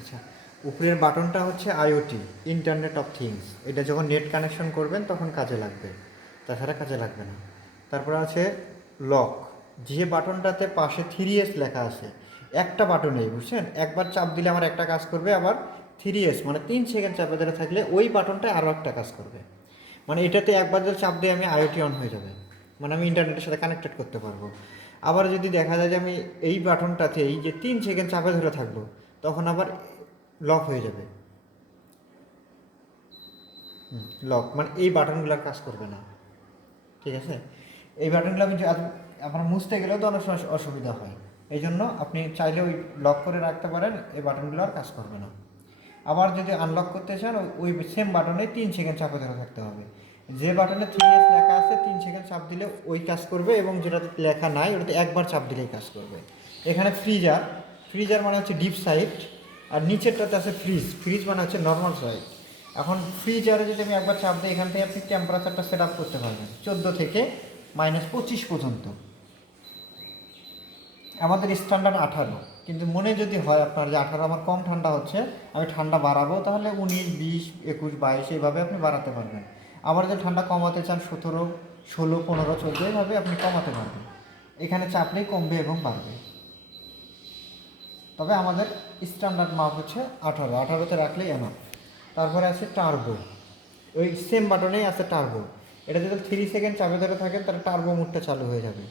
আচ্ছা, উপরের বাটনটা হচ্ছে আইওটি, ইন্টারনেট অফ থিংস। এটা যখন নেট কানেকশন করবেন তখন কাজে লাগবে, তাছাড়া কাজে লাগবে না। তারপরে আছে লক, যে বাটনটাতে পাশে 3S লেখা আছে, একটা বাটনেই, বুঝছেন, একবার চাপ দিলে আমার একটা কাজ করবে, আবার 3S মানে 3 সেকেন্ড চাপে ধরে থাকলে ওই বাটনটায় আরও একটা কাজ করবে। মানে এটাতে একবার যদি চাপ দিয়ে আমি আইওটি অন হয়ে যাবে, মানে আমি ইন্টারনেটের সাথে কানেক্টেড করতে পারবো। আবার যদি দেখা যায় যে আমি এই বাটনটাতে এই যে 3 সেকেন্ড চাপে ধরে থাকবো, তখন আবার লক হয়ে যাবে। লক মানে এই বাটনগুলোর কাজ করবে না, ঠিক আছে। এই বাটনগুলো আমি আপনার মুছতে গেলেও তো অনেক সময় অসুবিধা হয়, এই জন্য আপনি চাইলে ওই লক করে রাখতে পারেন, এই বাটনগুলো আর কাজ করবে না। আবার যদি আনলক করতে চান ওই সেম বাটনে 3 সেকেন্ড চাপে ধরে থাকতে হবে। যে বাটনে 3S লেখা আছে 3 সেকেন্ড চাপ দিলে ওই কাজ করবে, এবং যেটাতে লেখা নাই ওটাতে একবার চাপ দিলেই কাজ করবে। এখানে ফ্রিজার, ফ্রিজার মানে হচ্ছে ডিপ সাইড, আর নিচেরটাতে আছে ফ্রিজ, ফ্রিজ মানে হচ্ছে নর্মাল সাইড। এখন ফ্রিজারে যদি আমি একবার চাপ দিই, এখান থেকে আপনি টেম্পারেচারটা সেট আপ করতে পারবেন 14 থেকে -25 পর্যন্ত। আমাদের স্ট্যান্ডার্ড 18, কিন্তু মনে যদি হয় আপনার যে 18 আমার কম ঠান্ডা হচ্ছে, আমি ঠান্ডা বাড়াবো, তাহলে 19, 20, 21, 22 এইভাবে আপনি বাড়াতে পারবেন। আবার যদি ঠান্ডা কমাতে চান 17, 16, 15, 14 এইভাবে আপনি কমাতে পারবেন। এখানে চাপলেই কমবে এবং বাড়বে। তবে আমাদের স্ট্যান্ডার্ড মাপ হচ্ছে 18, 18তে রাখলেই এনাফ। তারপরে আছে টার্বো, ওই সেম বাটনেই আছে টার্বো। এটা যদি 3 সেকেন্ড চাপে ধরে থাকেন তাহলে টার্বো মুডটা চালু হয়ে যাবে।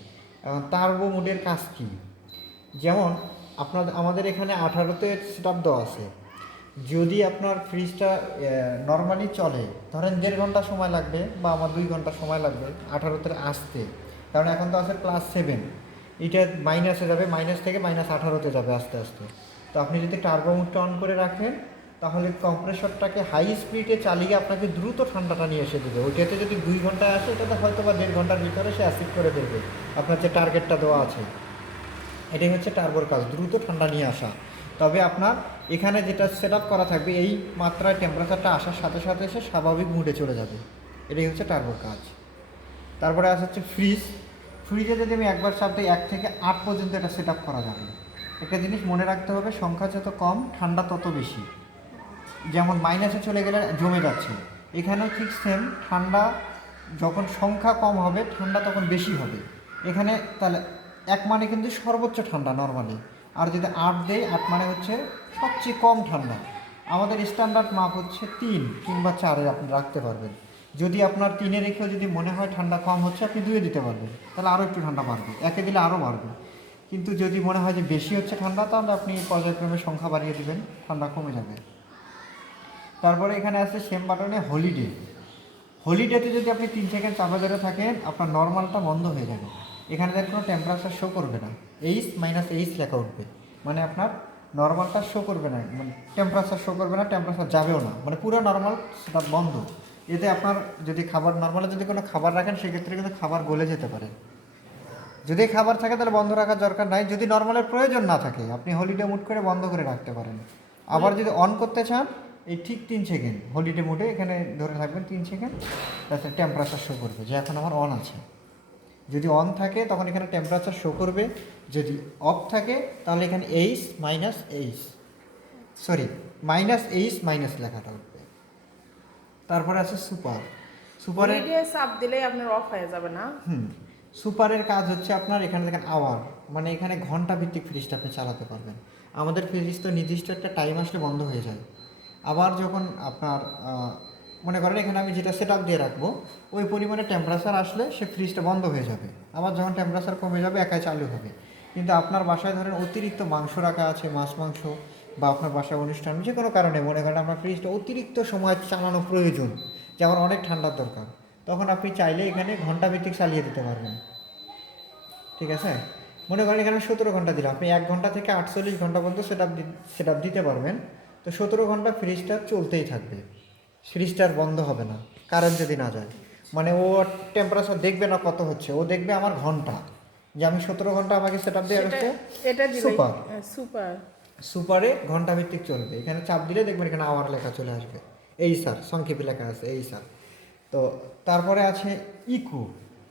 এখন টার্বো মুডের কাজ কী, যেমন আমাদের এখানে 18তে সেট আপ দেওয়া আছে। যদি আপনার ফ্রিজটা নর্মালি চলে, ধরেন 1.5 ঘন্টা সময় লাগবে বা আমার 2 ঘন্টা সময় লাগবে 18তে আসতে, কারণ এখন তো আছে +7, এটা মাইনাসে যাবে, মাইনাস থেকে -18তে যাবে আস্তে আস্তে। তো আপনি যদি টার্বো মুডটা অন করে রাখেন, তাহলে কম্প্রেসরটাকে হাই স্পিডে চালিয়ে আপনাকে দ্রুত ঠান্ডাটা নিয়ে এসে দেবে। ওইটাতে যদি 2 ঘন্টায় আসে, এটাতে হয়তো বা 1.5 ঘন্টার ভিতরে সে অ্যাচিভ করে দেবে আপনার যে টার্গেটটা দেওয়া আছে। এটাই হচ্ছে টার্বোর কাজ, দ্রুত ঠান্ডা নিয়ে আসা। তবে আপনার এখানে যেটা সেট আপ করা থাকবে, এই মাত্রায় টেম্পারেচারটা আসার সাথে সাথে সে স্বাভাবিক মুডে চলে যাবে। এটাই হচ্ছে টার্বোর কাজ। তারপরে আসা হচ্ছে ফ্রিজ। ফ্রিজে যদি আমি একবার চাপ দিই 1 থেকে 8 পর্যন্ত এটা সেট আপ করা যাবে। একটা জিনিস মনে রাখতে হবে, সংখ্যা যত কম ঠান্ডা তত বেশি। যেমন মাইনাসে চলে গেলে জমে যাচ্ছে, এখানেও ঠিক সেম, ঠান্ডা যখন সংখ্যা কম হবে ঠান্ডা তখন বেশি হবে। এখানে তাহলে 1 মানে কিন্তু সর্বোচ্চ ঠান্ডা নর্মালি, আর যদি 8 দেয়, 8 মানে হচ্ছে সবচেয়ে কম ঠান্ডা। আমাদের স্ট্যান্ডার্ড মাপ হচ্ছে 3 কিংবা 4-এ আপনি রাখতে পারবেন। যদি আপনার 3-এ রেখেও যদি মনে হয় ঠান্ডা কম হচ্ছে, আপনি 2-এ দিতে পারবেন, তাহলে আরও একটু ঠান্ডা বাড়বে, 1-এ দিলে আরও বাড়বে। কিন্তু যদি মনে হয় যে বেশি হচ্ছে ঠান্ডা, তাহলে আপনি পর্যায়ক্রমে সংখ্যা বাড়িয়ে দেবেন, ঠান্ডা কমে যাবে। তারপরে এখানে আছে সেম বাটনে হলিডে। হলিডেতে যদি আপনি 3 সেকেন্ড চাপা ধরে থাকেন, আপনার নর্মালটা বন্ধ হয়ে যাবে। এখানে দেখুন কোনো টেম্পারেচার শো করবে না, H-H লেখা উঠবে, মানে আপনার নর্মালটা শো করবে না, মানে টেম্পারেচার শো করবে না, টেম্পারেচার যাবেও না, মানে পুরো নর্মাল সেটা বন্ধ। এতে আপনার যদি খাবার নর্মালে যদি কোনো খাবার রাখেন, সেক্ষেত্রে কিন্তু খাবার গলে যেতে পারে। যদি খাবার থাকে তাহলে বন্ধ রাখার দরকার নাই, যদি নর্মালের প্রয়োজন না থাকে আপনি হলিডে মুড করে বন্ধ করে রাখতে পারেন। আবার যদি অন করতে চান, এই ঠিক 3 সেকেন্ড হলিডে মুডে এখানে ধরে থাকবেন 3 সেকেন্ড, তাতে টেম্পারেচার শো করবে যে এখন আমার অন আছে। যদি অন থাকে তখন এখানে টেম্পারেচার শো করবে, যদি অফ থাকে তাহলে এখানে -H লেখাটা উঠবে। তারপরে আছে সুপার। সুপারের চাপ দিলেই আপনার অফ হয়ে যাবে না? সুপারের কাজ হচ্ছে আপনার এখানে দেখেন আওয়ার, মানে এখানে ঘন্টা ভিত্তিক ফ্রিজটা আপনি চালাতে পারবেন। আমাদের ফ্রিজ তো নির্দিষ্ট একটা টাইম আসলে বন্ধ হয়ে যায়। আবার যখন আপনার মনে করেন এখানে আমি যেটা সেট আপ দিয়ে রাখবো, ওই পরিমাণে টেম্পারেচার আসলে সে ফ্রিজটা বন্ধ হয়ে যাবে, আবার যখন টেম্পারেচার কমে যাবে একাই চালু হবে। কিন্তু আপনার বাসায় ধরেন অতিরিক্ত মাংস রাখা আছে, মাছ মাংস, বা আপনার বাসায় অনুষ্ঠান, যে কোনো কারণে মনে করেন আপনার ফ্রিজটা অতিরিক্ত সময় চালানো প্রয়োজন, যে আমার অনেক ঠান্ডার দরকার, তখন আপনি চাইলে এখানে ঘন্টা ভিত্তিক চালিয়ে দিতে পারবেন, ঠিক আছে। মনে করেন এখানে 17 ঘন্টা দিলাম, আপনি 1 ঘন্টা থেকে 48 ঘন্টা পর্যন্ত সেট আপ দিতে পারবেন। তো 17 ঘন্টা ফ্রিজটা চলতেই থাকবে, ফ্রিজটা আর বন্ধ হবে না, কারেন্ট যদি না যায়। মানে ও টেম্পারেচার দেখবে না কত হচ্ছে, ও দেখবে আমার ঘন্টা, যে আমি 17 ঘন্টা আমাকে সেট আপ দিয়ে রাখছে। এটা দিলেই সুপার, সুপার। সুপারে ঘন্টা ভিত্তিক চলবে, এখানে চাপ দিলে দেখবেন এখানে আওয়ার লেখা চলে আসবে, এই স্যার সংক্ষেপে লেখা আছে এই স্যার। তো তারপরে আছে ইকো।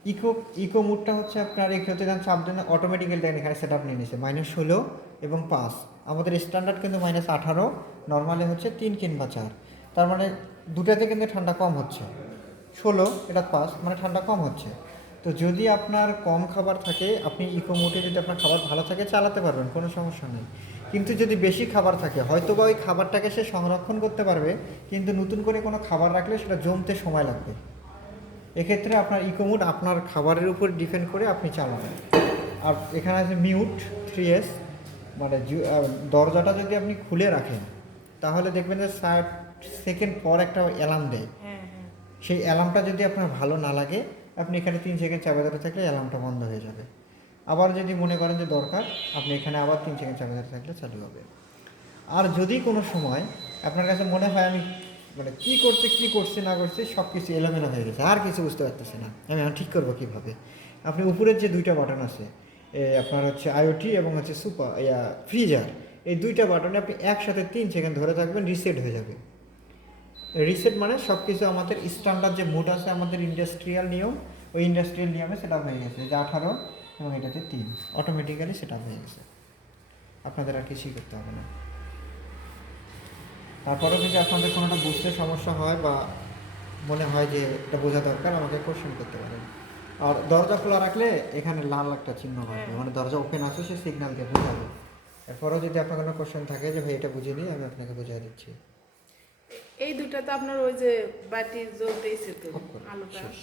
ইকো ইকো মুডটা হচ্ছে আপনার এই ক্ষেত্রে যখন চাপ দেন অটোমেটিক্যালি দেখেন এখানে সেট আপ নিয়ে নিছে -16 এবং 5। আমাদের স্ট্যান্ডার্ড কিন্তু -18, নর্মালি হচ্ছে 3 কিংবা 4। তার মানে দুটাতে কিন্তু ঠান্ডা কম হচ্ছে। 16 এটা 5 মানে ঠান্ডা কম হচ্ছে। তো যদি আপনার কম খাবার থাকে, আপনি ইকো মোডে যদি আপনার খাবার ভালো থাকে চালাতে পারবেন, কোনো সমস্যা নেই। কিন্তু যদি বেশি খাবার থাকে, হয়তো বা ওই খাবারটাকে সে সংরক্ষণ করতে পারবে, কিন্তু নতুন করে কোনো খাবার রাখলে সেটা জমতে সময় লাগবে। এক্ষেত্রে আপনার ইকো মোড আপনার খাবারের উপর ডিপেন্ড করে আপনি চালাবেন। আর এখানে আছে মিউট 3S, মানে দরজাটা যদি আপনি খুলে রাখেন তাহলে দেখবেন যে 60 সেকেন্ড পর একটা অ্যালার্ম দেয়। হ্যাঁ হ্যাঁ। সেই অ্যালার্মটা যদি আপনার ভালো না লাগে, আপনি এখানে 3 সেকেন্ড চাপে ধরে থাকলে অ্যালার্মটা বন্ধ হয়ে যাবে। আবার যদি মনে করেন যে দরকার, আপনি এখানে আবার 3 সেকেন্ড চাপে ধরে থাকলে চালু হবে। আর যদি কোনো সময় আপনার কাছে মনে হয় আমি মানে কী করছি না করছি সব কিছু এলোমেলো হয়ে গেছে, আর কিছু বুঝতে পারতেছি না, আমি এখন ঠিক করবো কীভাবে, আপনি উপরের যে দুইটা বাটন আছে আপনার হচ্ছে আইওটি এবং হচ্ছে ফ্রিজার, এই দুইটা বাটনে আপনি একসাথে 3 সেকেন্ড ধরে থাকবেন, রিসেট হয়ে যাবে। রিসেট মানে সব কিছু আমাদের স্ট্যান্ডার্ড যে মোড আছে আমাদের ইন্ডাস্ট্রিয়াল নিয়ম, ওই ইন্ডাস্ট্রিয়াল নিয়মে সেটা হয়ে গেছে, যে 18 এবং এটাতে 3 অটোমেটিক্যালি সেটা হয়ে গেছে। আপনাদের আর কিছুই করতে হবে না। তারপরে যদি আপনাদের কোনোটা বুঝতে সমস্যা হয় বা মনে হয় যে এটা বোঝা দরকার, আমাকে কোশ্চেন করতে পারেন। আর দরজা খোলা রাখলে এখানে লাল একটা চিহ্ন থাকবে, মানে দরজা ওপেন আছে, সে সিগন্যাল দিয়ে বোঝাবে। এরপরেও যদি আপনার কোনো কোশ্চেন থাকে যে ভাই এটা বুঝিয়ে নিই, আমি আপনাকে বুঝিয়ে দিচ্ছি। এই দুটা তো আপনার ওই যে বাতি জ্বলতেইছে তো অফ করে, আলোটা। শেষ।